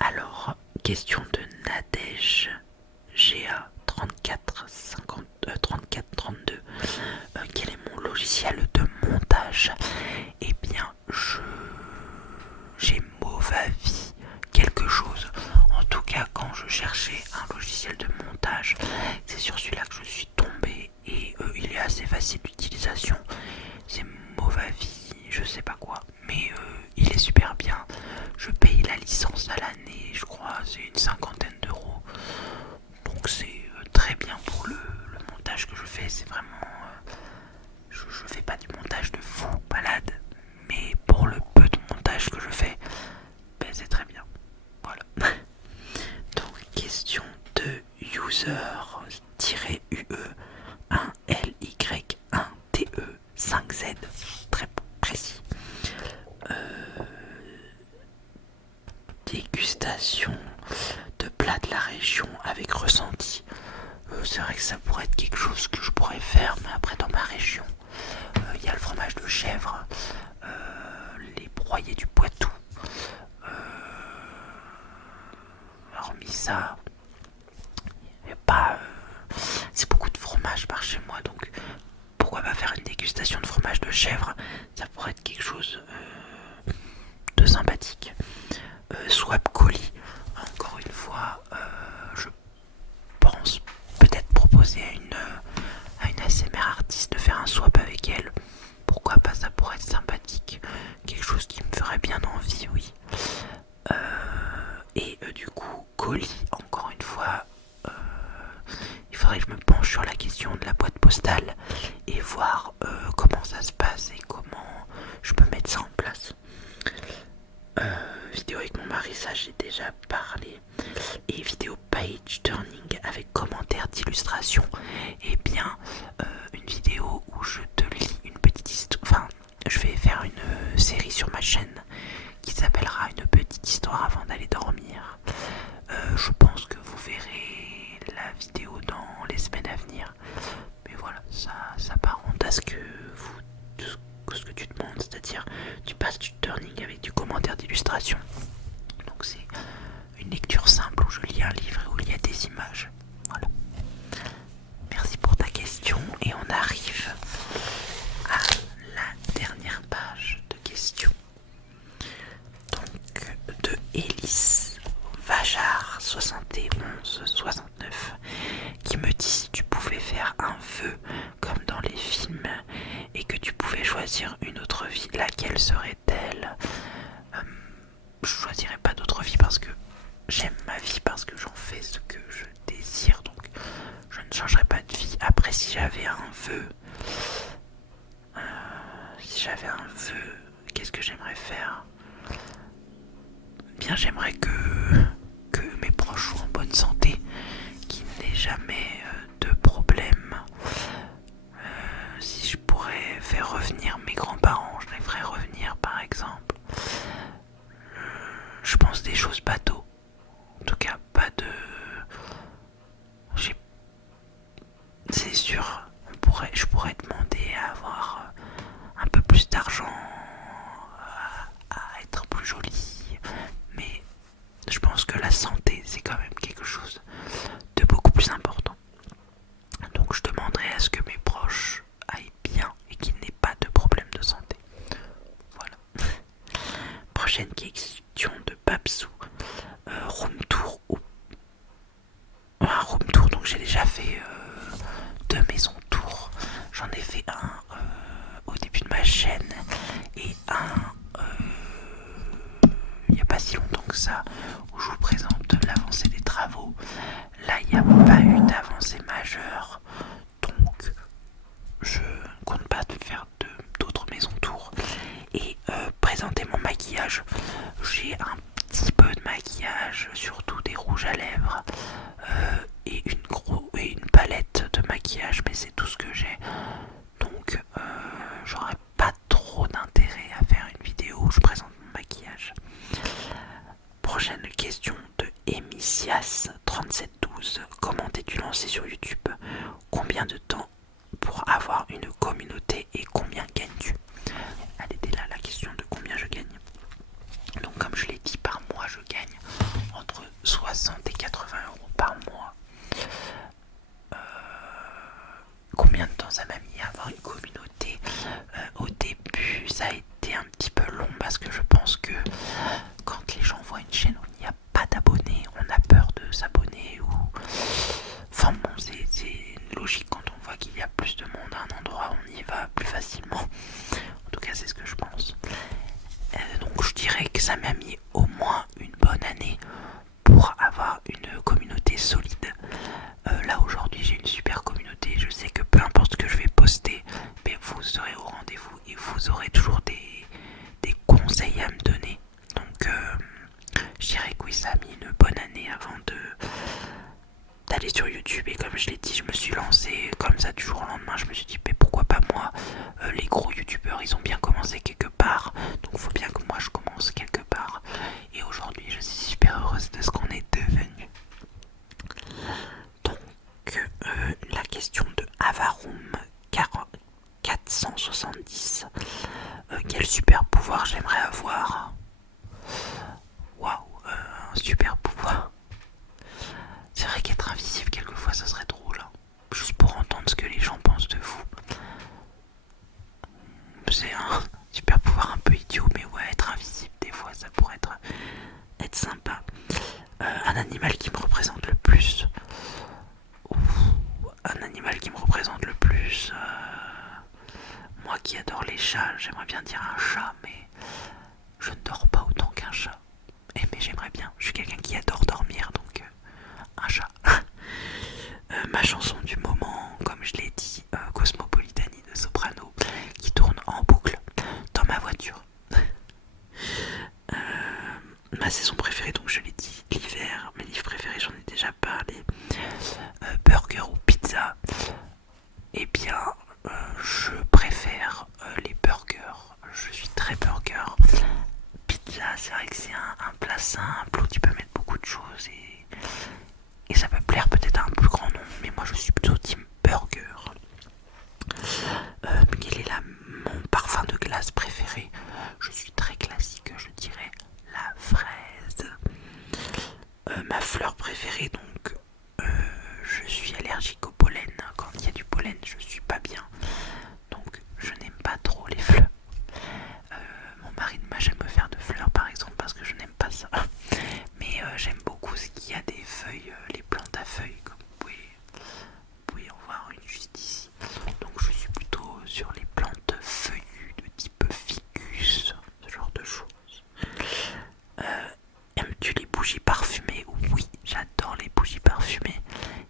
Alors, question de Nadège GA 3432. Quel est mon logiciel de montage? Eh bien, j'ai mauvais avis quelque chose. En tout cas, quand je cherchais un logiciel de montage, c'est sur celui-là que je suis tombé et il est assez facile d'utilisation. C'est mauvais avis, je sais pas quoi, mais il est super bien. Je paye la licence à l'année, je crois, c'est une 50aine d'euros. Donc c'est très bien pour le montage que je fais. C'est vraiment... je fais pas du montage de fou malade, mais pour le peu de montage que je fais, c'est très bien. Voilà. Donc question de user-UE1LY1TE5Z, très précis. Dégustation de plats de la région avec ressenti. C'est vrai que ça pourrait être quelque chose que je pourrais faire, mais après dans ma région, il y a le fromage de chèvre, les broyés du Poitou. Hormis ça, y a pas, c'est beaucoup de fromage par chez moi, donc pourquoi pas faire une dégustation de fromage de chèvre? Ça pourrait être quelque chose de sympathique. Swap colis, encore une fois, je pense peut-être proposer à une ASMR artiste de faire un swap avec elle. Pourquoi pas, ça pourrait être sympathique. Quelque chose qui me ferait bien envie, oui. Et du coup, colis, encore une fois, il faudrait que je me penche sur la question de la boîte postale et voir comment ça se passe et comment je peux mettre ça en place. Vidéo avec mon mari, ça j'ai déjà parlé. Et vidéo page turning avec commentaires d'illustration. Et bien une vidéo où je te lis une petite histoire. Enfin, je vais faire une série sur ma chaîne qui s'appellera Une petite histoire avant d'aller dormir. Je pense que vous verrez la vidéo dans les semaines à venir. Mais voilà, ça s'apparente à ce que tu demandes, c'est-à-dire du page turning avec du commentaire d'illustration. Donc c'est une lecture simple où je lis un livre et où il y a des images. Voilà. Merci pour ta question et on arrive à la dernière page de questions. Donc de Élise Vajard 71-69 qui me dit si tu pouvais faire un vœu comme dans les films et que tu pouvais choisir une autre vie, laquelle serait-elle? Je choisirais pas d'autre vie parce que j'aime ma vie, parce que j'en fais ce que je désire, donc je ne changerais pas de vie. Après, si j'avais un vœu, qu'est-ce que j'aimerais faire? Bien, j'aimerais que mes proches soient en bonne santé, qu'il n'ait jamais de problème. Si je pourrais faire revenir mes grands-parents, je les ferais revenir par exemple. Je pense des choses bateaux. En tout cas, pas de... C'est sûr, je pourrais demander à avoir un peu plus d'argent, à être plus jolie. Mais je pense que la santé, c'est quand même quelque chose de beaucoup plus important. Donc je demanderai à ce que mes proches aillent bien et qu'ils n'aient pas de problème de santé. Voilà. Prochaine question de Papsou. Room tour ou un room tour, donc j'ai déjà fait 2 maisons tour. J'en ai fait un au début de ma chaîne et un il n'y a pas si longtemps que ça où je vous présente l'avancée des travaux. Là il n'y a pas eu d'avancée majeure, donc je ne compte pas faire d'autres maisons tour. Et présenter mon maquillage, j'ai un petit peu de maquillage, surtout des rouges à lèvres et une palette de maquillage, mais c'est tout ce que j'ai. Donc j'aurais pas trop d'intérêt à faire une vidéo où je présente mon maquillage. Prochaine question de Emicias3712. Comment t'es-tu lancé sur YouTube? Combien de temps pour avoir une communauté et combien gagnes-tu? Elle était là la question de combien je gagne. Donc comme je l'ai dit, par mois je gagne entre 60 et 80 euros par mois. Combien de temps ça m'a mis à avoir une communauté? Au début ça a été un petit peu long parce que je pense que quand les gens voient une chaîne où il n'y a pas d'abonnés, on a peur de s'abonner ou... Enfin bon, c'est logique quand on voit qu'il y a plus de monde à un endroit, on y va plus facilement. En tout cas c'est ce que je pense. Donc je dirais que ça m'a mis au moins une bonne année pour avoir une communauté solide. Là aujourd'hui j'ai une super communauté, je sais que peu importe ce que je vais poster, mais vous serez au rendez-vous et vous aurez toujours des conseils à me donner. Donc je dirais que oui, ça a mis une bonne année avant d'aller sur YouTube, et comme je l'ai dit, je me suis lancé comme ça du jour au lendemain. Je me suis dit mais pourquoi pas moi? Les gros youtubeurs ils ont bien commencé quelque part, donc il faut bien que moi je commence quelque part. Et aujourd'hui je suis super heureuse de ce qu'on est devenu. Donc la question de Avaroom 470. Quel super pouvoir j'aimerais avoir? Waouh, un super pouvoir. C'est vrai qu'être invisible quelquefois ça serait drôle, hein. Juste pour entendre ce que les gens pensent de vous. C'est un super pouvoir un peu idiot, mais ouais, être invisible des fois ça pourrait être sympa. Un animal qui me représente le plus. Ouf, un animal qui me représente le plus. Moi qui adore les chats, j'aimerais bien dire un chat, mais je ne dors pas autant qu'un chat. Mais j'aimerais bien. Je suis quelqu'un qui adore dormir, donc un chat. Ma chanson du moment, comme je l'ai dit, Cosmopolitanie de Soprano, qui tourne en boucle dans ma voiture. Ma saison préférée, donc je l'ai dit, l'hiver. Mes livres préférés, j'en ai déjà parlé. Burger ou pizza? Eh bien, je préfère les burgers. Je suis très burger. Pizza, c'est vrai que c'est un plat simple où tu peux mettre beaucoup de choses et ça peut plaire peut-être à un plus grand nombre, mais moi je suis plutôt team burger. Quel est mon parfum de glace préféré? Je suis très classique, je dirais la fraise. Ma fleur préférée, donc je suis allergique au pollen. Quand il y a du pollen, je suis pas bien, donc je n'aime pas trop les fleurs. Mon mari ne m'a jamais offert de fleurs par exemple parce que je n'aime pas ça. Mais j'aime beaucoup ce qu'il y a des feuilles, les plantes à feuilles, comme vous pouvez en voir une juste ici. Donc je suis plutôt sur les plantes feuillues de type ficus, ce genre de choses. Aimes-tu les bougies parfumées? Oui, j'adore les bougies parfumées.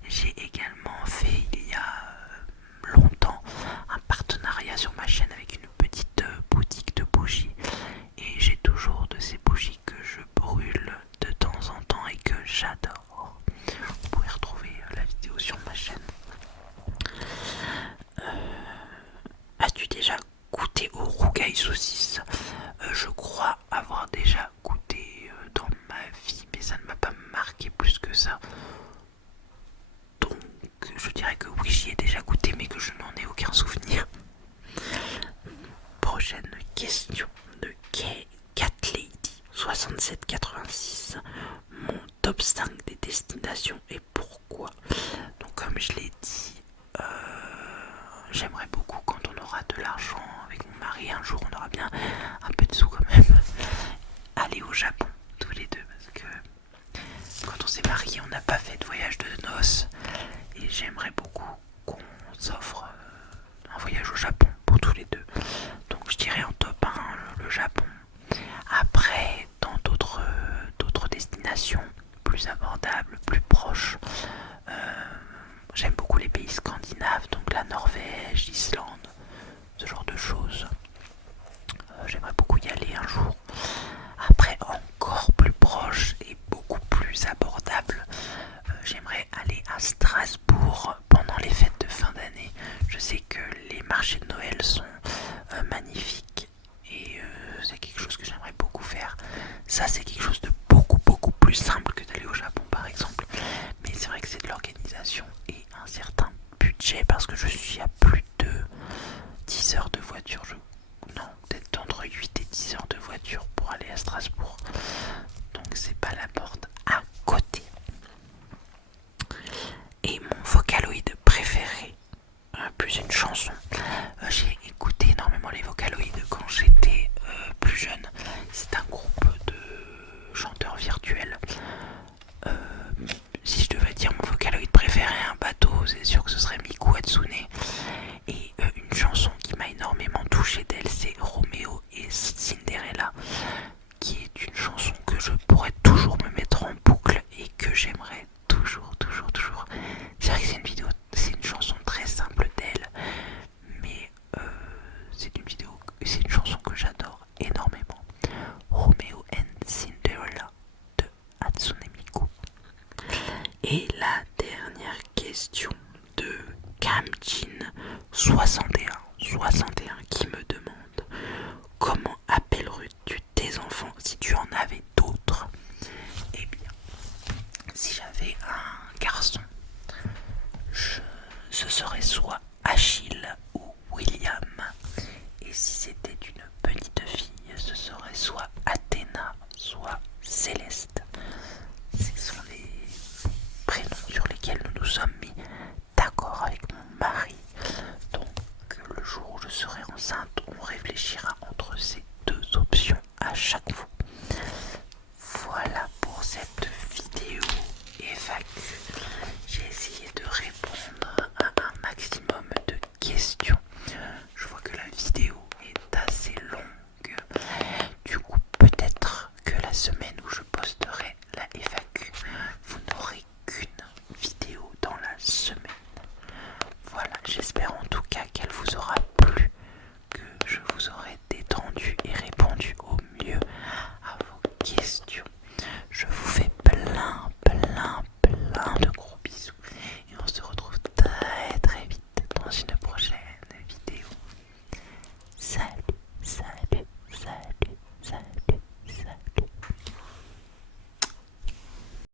J'ai également fait il y a longtemps un partenariat sur ma chaîne avec une petite boutique de bougies. Et j'ai toujours de ces bougies que je brûle de temps en temps et que j'adore. Vous pouvez retrouver la vidéo sur ma chaîne. As-tu déjà goûté au rougail saucisse? Je crois avoir déjà goûté dans ma vie, mais ça ne m'a pas marqué plus que ça. Donc je dirais que oui, j'y ai déjà goûté, mais que je n'en ai aucun souvenir. Prochaine question de Cat Lady 6786. Mon top 5 des destinations et pourquoi? Donc comme je l'ai dit, j'aimerais beaucoup quand on aura de l'argent avec mon mari, un jour on aura bien un peu de sous quand même, aller au Japon tous les deux, parce que quand on s'est mariés on n'a pas fait de voyage de noces et j'aimerais beaucoup qu'on s'offre un voyage au Japon pour tous les deux. Donc je dirais en top 1 le Japon. Après dans d'autres destinations plus abordables, plus proches, j'aime beaucoup les pays scandinaves, donc la Norvège, l'Islande, ce genre de choses. J'aimerais beaucoup y aller un jour. Après, encore plus proche et beaucoup plus abordable, j'aimerais aller à Strasbourg pendant les fêtes de fin d'année. Je sais que les marchés de Noël sont magnifiques et c'est quelque chose que j'aimerais beaucoup faire. Ça, c'est quelque chose de beaucoup plus simple que d'aller au Japon par exemple. Mais c'est vrai que c'est de l'organisation et un certain budget parce que je suis à plus de 10 heures de voiture. Non, peut-être entre 8 et 10 heures de voiture pour aller à Strasbourg. Donc c'est pas la porte à côté. Et mon Vocaloid préféré, plus une chanson. J'ai écouté énormément les Vocaloid quand j'étais plus jeune. C'est un groupe de chanteurs virtuels. Si je devais dire mon Vocaloid préféré, un bateau, c'est sûr que ce serait Miku Hatsune. Et une chanson qui m'a énormément touché d'elle, c'est Roméo et Cinderella, qui est une chanson que je pourrais toujours me mettre en boucle et que j'aimerais toujours. C'est vrai que c'est une chanson très simple d'elle, mais c'est une chanson que j'adore énormément. Roméo and Cinderella de Hatsune Miku. Et la dernière question de Kamjin61 qui me demande: comment appellerais-tu tes enfants si tu en avais d'autres? Eh bien, si j'avais un garçon, ce serait soit Achille ou William. Et si c'était une ce serait soit Athéna, soit Céleste. Ce sont les prénoms sur lesquels nous nous sommes mis d'accord avec mon mari. Donc le jour où je serai enceinte, on réfléchira